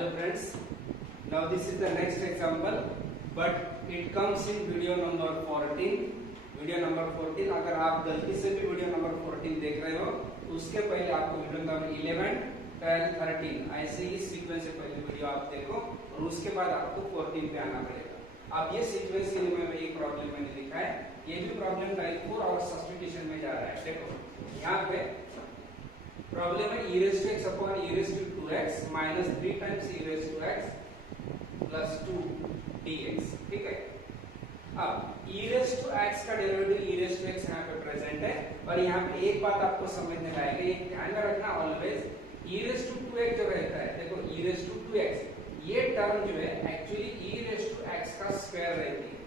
Hello friends, now this is the next example but it comes in video number 14. Video number 14 अगर आप गलती से भी video number 14 देख रहे हो तो उसके पहले आपको वीडियो नंबर 11, 12, 13 ऐसे ही सीक्वेंस से पहले वीडियो आप देखो और उसके बाद आपको 14 पे आना पड़ेगा। अब ये सीक्वेंस के लिए मैं एक प्रॉब्लम मैंने लिखा है, ये भी प्रॉब्लम टाइप 4 और सब्स्टिट्यूशन में जा रहा है। देखो यहाँ पे प्रॉब्लम है e raised to x upon e raised to 2x minus 3 times e raised to x plus 2 dx। ठीक है, अब e raised to x का derivative e raised to x यहाँ पे प्रेजेंट है और यहाँ पे एक बात आपको समझ में आएगा, ये ध्यान में रखना always e raised to 2x जो रहता है, देखो e raised to 2x ये टर्म जो है actually e raised to x का स्क्वायर रहती है।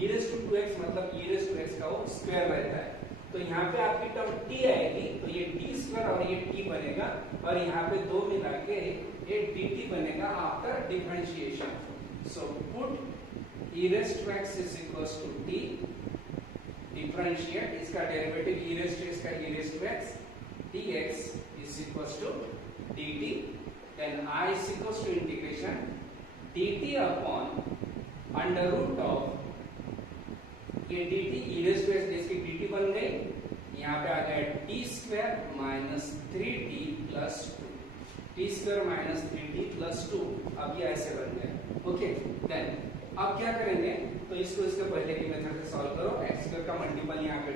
e raised to 2x मतलब e raised to x का वो स्क्वायर रहता है, तो यहाँ पे आपकी टर्म t आएगी तो ये t स्क्वायर और ये t बनेगा और यहाँ पे दो मिला के ये dt बनेगा after differentiation. So put e raised to x is equals to t, differentiate इसका derivative e raised to x का e raised to x dx is equals to dt, then I is equals to integration dt upon under root of ये dt e raised to x इसकी dt बन गई, यहाँ पे आ गया t square minus 3t plus 2, t square minus 3t plus 2। अब ये ऐसे बन गया। ओके, देन अब क्या करेंगे तो इसको इसके पहले की मेथड से सॉल्व करो। x स्क्वायर का मल्टीपल यहाँ पे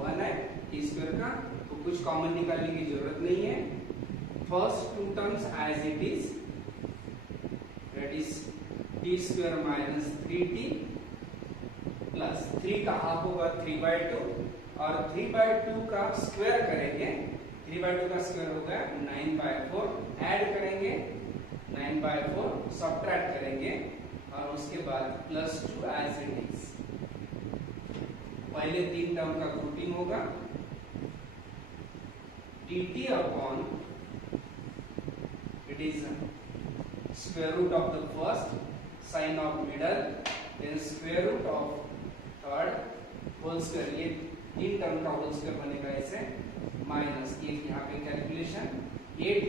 1 है, t स्क्वायर का तो कुछ कॉमन निकालने की जरूरत नहीं है। First two terms as it is, that is t square minus 3t plus 3 का हाफ होगा 3/2 और 3/2 का स्क्वायर करेंगे, 3/2 का स्क्वायर होगा 9/4, ऐड करेंगे 9/4, सब्ट्रैक्ट करेंगे और उसके बाद प्लस 2 एज इट इज। पहले तीन टर्म का ग्रुपिंग होगा dt upon it is square root of the first, sine of middle, then square root of third whole square, ये तीन टर्म का होल स्क्वायर बनेगा ऐसे, माइनस एक यहाँ पे कैलकुलेशन 8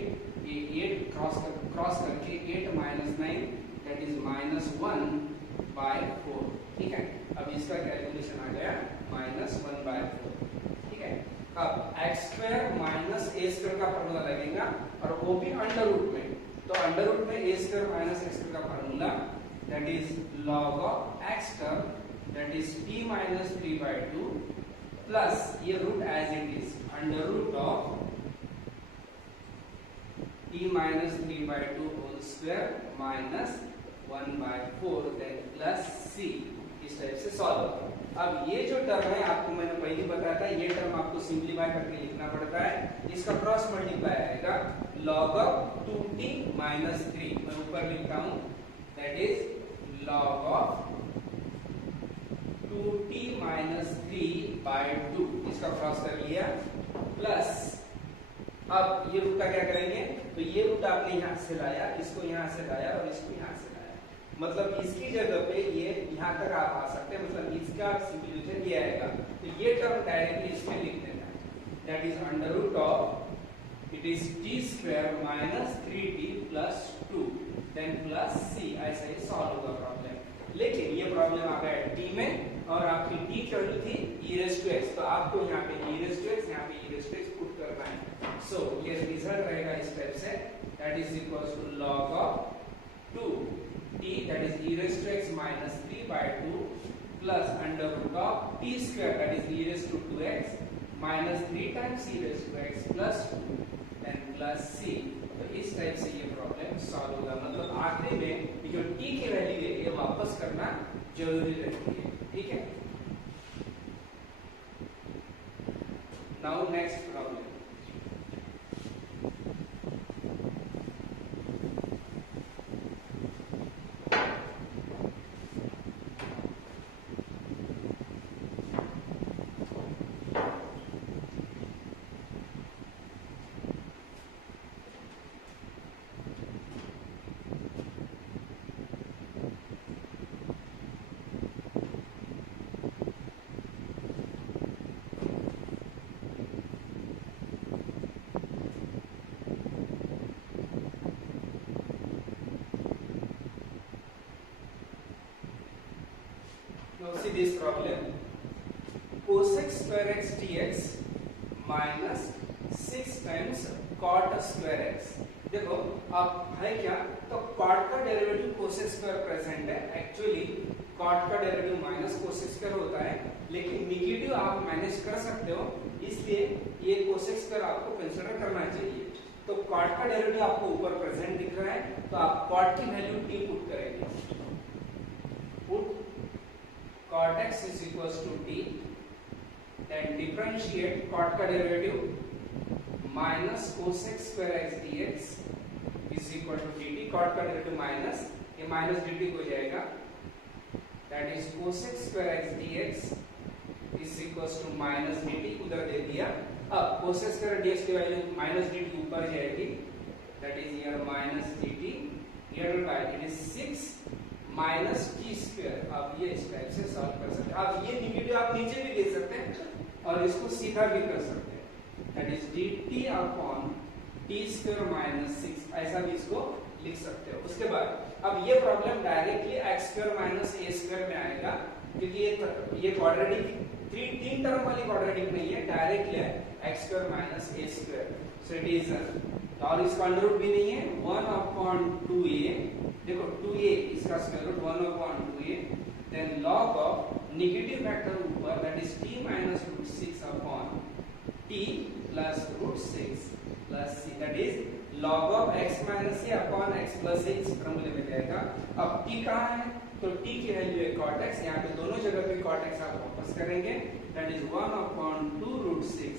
ये 8 क्रॉस करके 8 माइनस 9 दैट इज माइनस 1/4। ठीक है, अब इसका कैलकुलेशन आ गया माइनस 1/4। ठीक है, अब x square minus a square का फार्मूला लगेगा और वो भी अंडर रूट में, तो अंडर रूट में a square minus x square का formula that is log of x term that is t minus 3/2 plus ये root as it is under root of t minus 3/2 whole square minus 1/4 then plus c। इस type से solve होगा। अब ये जो term है आपको मैंने पहले बताया था, ये टर्म आपको सिंप्लीफाई करके लिखना पड़ता है, इसका क्रॉस मल्टीप्लाई आएगा log of 2t minus 3, मैं ऊपर लिखता हूं that is log of 2t minus 3/2, इसका क्रॉस कर लिया प्लस अब ये रूट का क्या करेंगे तो ये रूट आपने यहाँ से लाया, इसको यहाँ से लाया और इसको यहाँ से लाया, मतलब इसकी जगह पे ये यहाँ तक आप आ सकते हैं, मतलब इसका सिंपलीफिकेशन ये आएगा तो ये टर्म डायरेक्टली इसमें लिख देना, that is under root of it is t square minus 3t plus 2 then plus c। ऐसा ही सॉल्व होगा प्रॉब्लम। लेकिन ये प्रॉब्लम आ गया t में और आपकी t चली थी e raised to x, तो आपको यहाँ पे e raised to x, यहाँ पे e raised to x put करना है। सो ये रिजल्ट रहेगा इस टाइप से, that is equals to log of 2t that is e raised to x minus 3/2 plus under root of t square that is e raised to 2x minus 3 times e raised to x plus 2 then plus c। तो इस type से ये problem solve होगा, मतलब आखिरी में जो t की वैल्यू है ये वापस करना जरूरी रहती है। ठीक है, now next problem. this problem, cosec square x dx minus 6 times cot square x। देखो अब है क्या, तो cot का डेरिवेटिव cosec स्क्वायर प्रेजेंट है, एक्चुअली cot का डेरिवेटिव माइनस cosec स्क्वायर होता है, लेकिन निगेटिव आप मैनेज कर सकते हो, इसलिए ये cosec स्क्वायर आपको कंसीडर करना चाहिए। तो cot का डेरिवेटिव आपको ऊपर प्रेजेंट दिख रहा है, तो आप cot की वैल्यू t पुट करेंगे, put cot x is equals to t, then differentiate cot का derivative minus cosec square x dx is equal to dt, cot का डेरिवेटिव माइनस, ये माइनस dt हो जाएगा, that is cosec square x dx is equals to minus dt, उधर दे दिया। अब cosec square dx की value minus dt ऊपर जाएगी, that is here minus dt, here by it is 6 minus T square. आप ये इस टाइप से सॉल्व कर सकते हैं। आप ये निगेटिव आप नीचे भी दे सकते हैं और इसको सीधा भी कर सकते हैं, that is dt upon T square minus 6, ऐसा भी इसको लिख सकते हो। उसके बाद अब ये problem directly x square minus a square में आएगा, क्योंकि ये क्वाड्रेटिक तीन टर्म वाली क्वाड्रेटिक नहीं है, डायरेक्टली है x square minus a square. So it is, और इसका अंडर रूट भी नहीं है, 1 अपॉन 2a, देखो 2a इसका square root 1 upon 2a, then log of negative factor ऊपर, that is t minus root 6 upon t plus root 6 plus c, that is log of x minus a upon x plus a, इस फॉर्मूले में जाएगा। अब t कहाँ है, तो t की वैल्यू है cot x, यहाँ पे दोनों जगह पे cot x आप वापस करेंगे, that is 1 upon 2 root 6,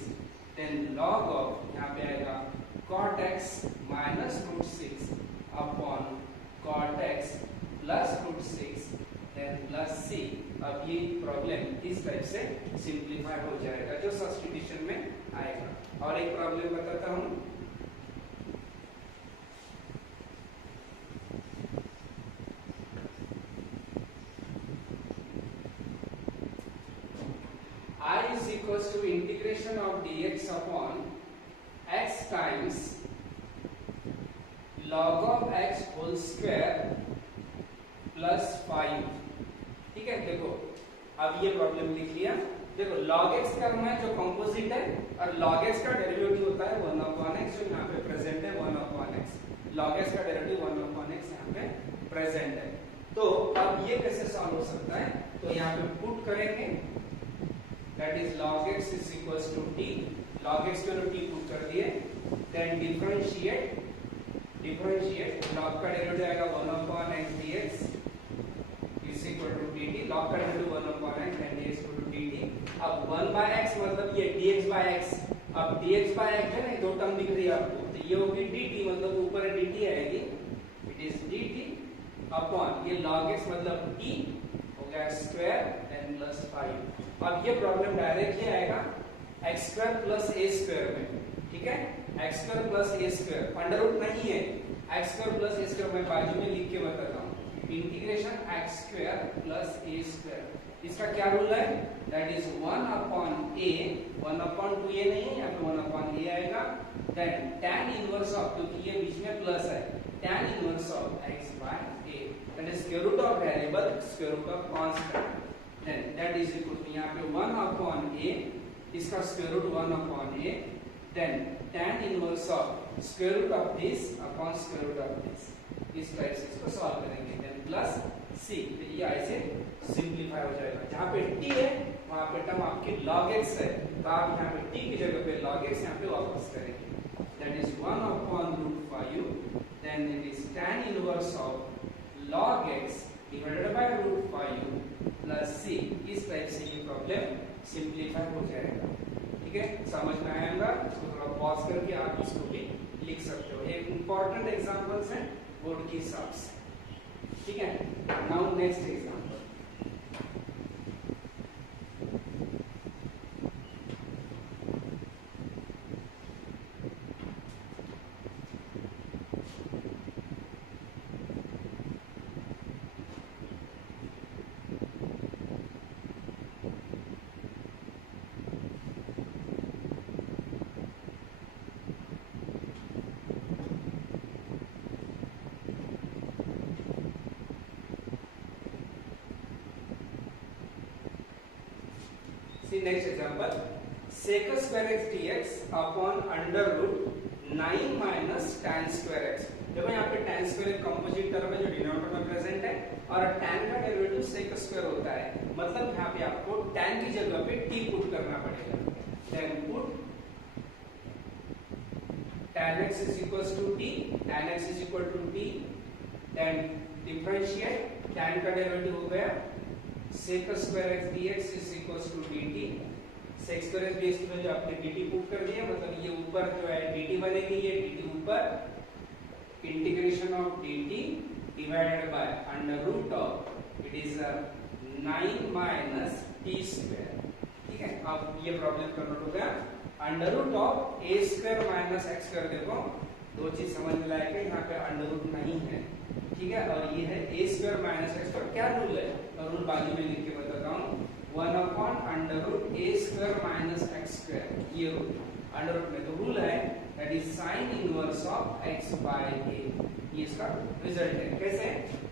then log of यहाँ पे आएगा cot x minus root 6 upon cot x plus root 6 then plus c। अब ये प्रॉब्लम इस टाइप से सिंप्लीफाई हो जाएगा, जो सब्स्टिट्यूशन में आएगा। और एक प्रॉब्लम बताता हूँ, I is equals to integration of dx upon x times log of x whole square plus 5। ठीक है, देखो अब ये प्रॉब्लम लिख लिया। देखो log x टर्म है जो कंपोजिट है, और log x का डेरिवेटिव होता है 1 अपॉन x, जो यहाँ पे प्रेजेंट है 1 अपॉन x, log x का डेरिवेटिव 1 अपॉन x यहाँ पे प्रेजेंट है। तो अब ये कैसे सॉल्व हो सकता है, तो यहाँ पे पुट करेंगे, that is log x is equals to t, log x को t पुट कर दिए, then differentiate log का डेरिवेटिव आएगा 1 upon x dx is equal to dt, log का derivative 1 upon x and dx equal to dt। अब 1 by x मतलब ये dx by x, अब dx by x है ना, दो टर्म दिख रही है आपको, तो ये होगी dt, मतलब ऊपर dt आएगी, it is dt upon ये log x मतलब t हो गया स्क्वायर देन प्लस 5। अब ये प्रॉब्लम डायरेक्टली आएगा x square plus a square में, ठीक है, x square plus a square, under root नहीं है, x square plus a square मैं बाजू में लिख के बताता हूँ, integration x square plus a square. इसका क्या रूल है, that is 1 upon a, 1 upon 2a नहीं है, यहाँ पे 1 अपॉन a आएगा, देन tan इनवर्स ऑफ, क्योंकि ये बीच में प्लस है, tan inverse of x by a, that is square root of variable, square root of constant, then that is equal to यहाँ पे 1 upon a, इसका square root 1 upon a, then tan inverse of square root of this upon square root of this, इस type से इसको solve करेंगे, then plus c, तो ये ऐसे सिंप्लीफाई हो जाएगा। जहाँ पे t है वहाँ पे टर्म आपकी log x है, तो आप यहाँ पे t की जगह पे log x यहाँ पे वापस करेंगे, that is 1 upon root 5, then it is tan inverse of log x divided by root 5 plus c। इस टाइप से ये प्रॉब्लम सिंप्लीफाई हो जाएगा। ठीक है, समझ में आएगा, इसको थोड़ा पॉज करके आप इसको भी लिख सकते हो। एक इंपॉर्टेंट एग्जांपल्स हैं बोर्ड के हिसाब से। ठीक है, now next example. Next example, sec square x dx upon under root 9 minus tan square x। देखो यहाँ पे tan स्क्वायर एक कंपोजिट टर्म है जो डिनोमिनेटर में प्रेजेंट है और tan का डेरिवेटिव sec स्क्वायर होता है, मतलब यहाँ पे आपको tan की जगह पे t पुट करना पड़ेगा। then put tan x is equals to t, tan x is equal to t, then differentiate tan का डेरिवेटिव हो गया sec square x dx is equals to dt, sec square x dx की value आपने dt put कर दिया, मतलब ये ऊपर जो है dt बनेगी, ये dt ऊपर integration of dt divided by under root of it is 9 minus t square. ठीक है, अब ये प्रॉब्लम कन्वर्ट हो गया under root of a square minus x square. देखो दो चीज समझ में लायक है, यहाँ पे अंडर रूट नहीं है, ठीक है, और ये है a square minus x square. क्या रूल है, और रूल बाजू में लिख के बताता हूँ, 1 upon under root a square minus x square, ये रूल अंडर रूट में तो रूल है that is sine inverse of x by a, ये इसका रिजल्ट है। कैसे,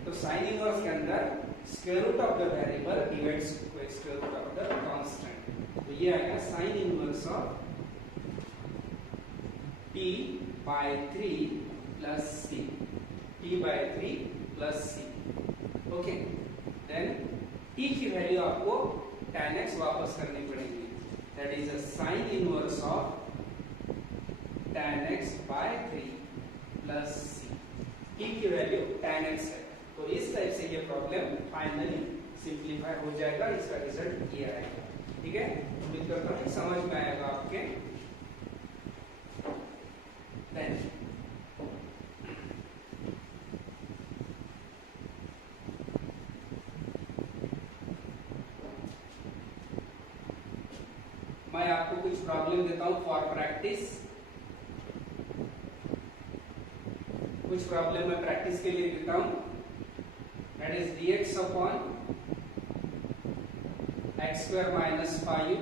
तो साइन इनवर्स के अंदर square root of the variable divides square root of the constant, तो ये आएगा sine inverse of t by 3 plus c, t by 3 plus c। Okay, then t की वैल्यू आपको tan x वापस करनी पड़ेगी, that is a sine inverse of tan x by 3 plus c। t की value tan x है, तो इस type से ये प्रॉब्लम फाइनली सिंप्लीफाई हो जाएगा, इसका रिजल्ट ये आएगा। ठीक है, उम्मीद करता हूँ समझ में आएगा आपके। देन मैं आपको कुछ प्रॉब्लम देता हूं फॉर प्रैक्टिस, कुछ प्रॉब्लम मैं प्रैक्टिस के लिए देता हूं, that is dx upon x square minus 5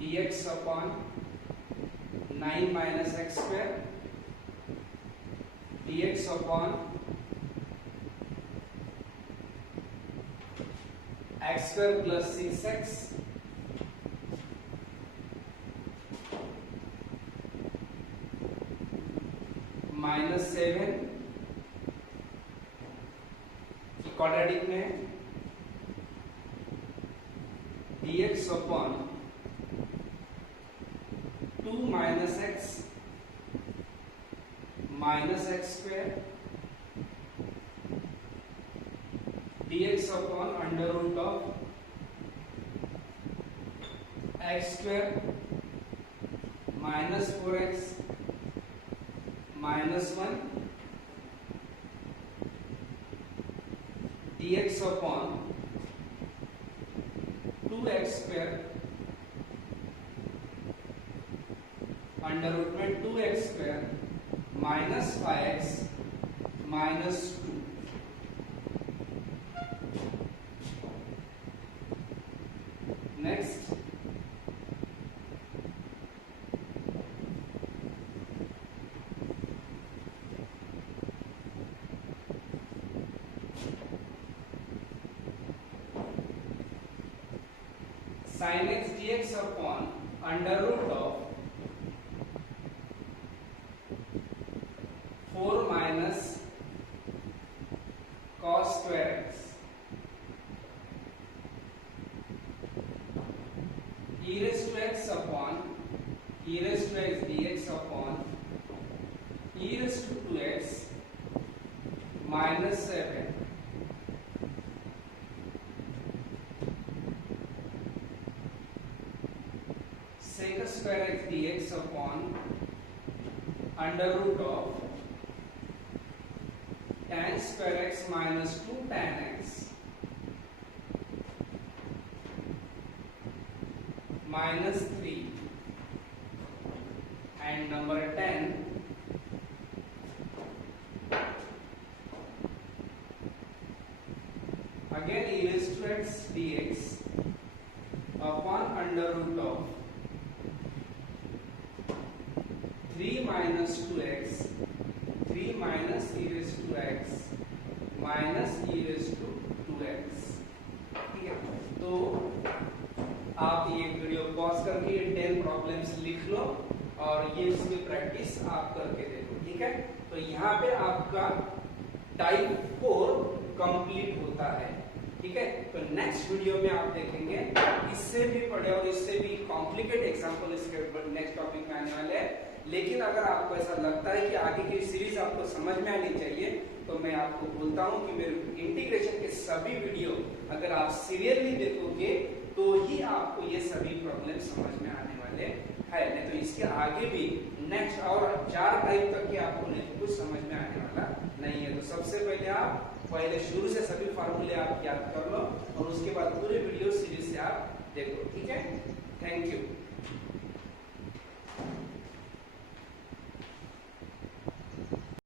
dx upon 9 minus x square dx upon x square plus 6x minus 7 quadratic में dx upon 2 minus x minus x square dx upon under root of x square minus 4x minus 1 dx upon 2x square under root में 2x square minus 5x minus 2। Next sin x dx upon under root of 4 minus cos square x e raised to x upon e raised to x dx upon e raised to 2x minus 7 sec square x dx upon under root of tan square x minus 2 tan x minus 3 and number 10 again e raised to x dx upon under root of 3 minus 2x 3 minus e raised to x minus e raised to 2x। ठीक है, तो आप ये video pause करके ये 10 problems लिख लो और ये इसकी प्रैक्टिस आप करके देखो, ठीक है। तो यहाँ पे आपका टाइप 4 कंप्लीट होता है, ठीक है। तो नेक्स्ट वीडियो में आप देखेंगे इससे भी बड़े और इससे भी कॉम्प्लिकेटेड एग्जांपल इसके नेक्स्ट टॉपिक में आने वाले हैं। लेकिन अगर आपको ऐसा लगता है कि आगे की सीरीज आपको समझ में आनी चाहिए, तो मैं आपको बोलता हूं कि मेरे इंटीग्रेशन के सभी वीडियो अगर आप सीरियसली देखोगे तो ही आपको ये सभी प्रॉब्लम समझ में आने वाले है। नहीं तो इसके आगे भी नेक्स्ट और 4 टाइप तक के आपको नहीं कुछ समझ में आने वाला नहीं है। तो सबसे पहले शुरू से सभी फार्मूले आप याद कर लो और उसके बाद पूरे वीडियो सीरीज से आप देखो, ठीक है। Thank you.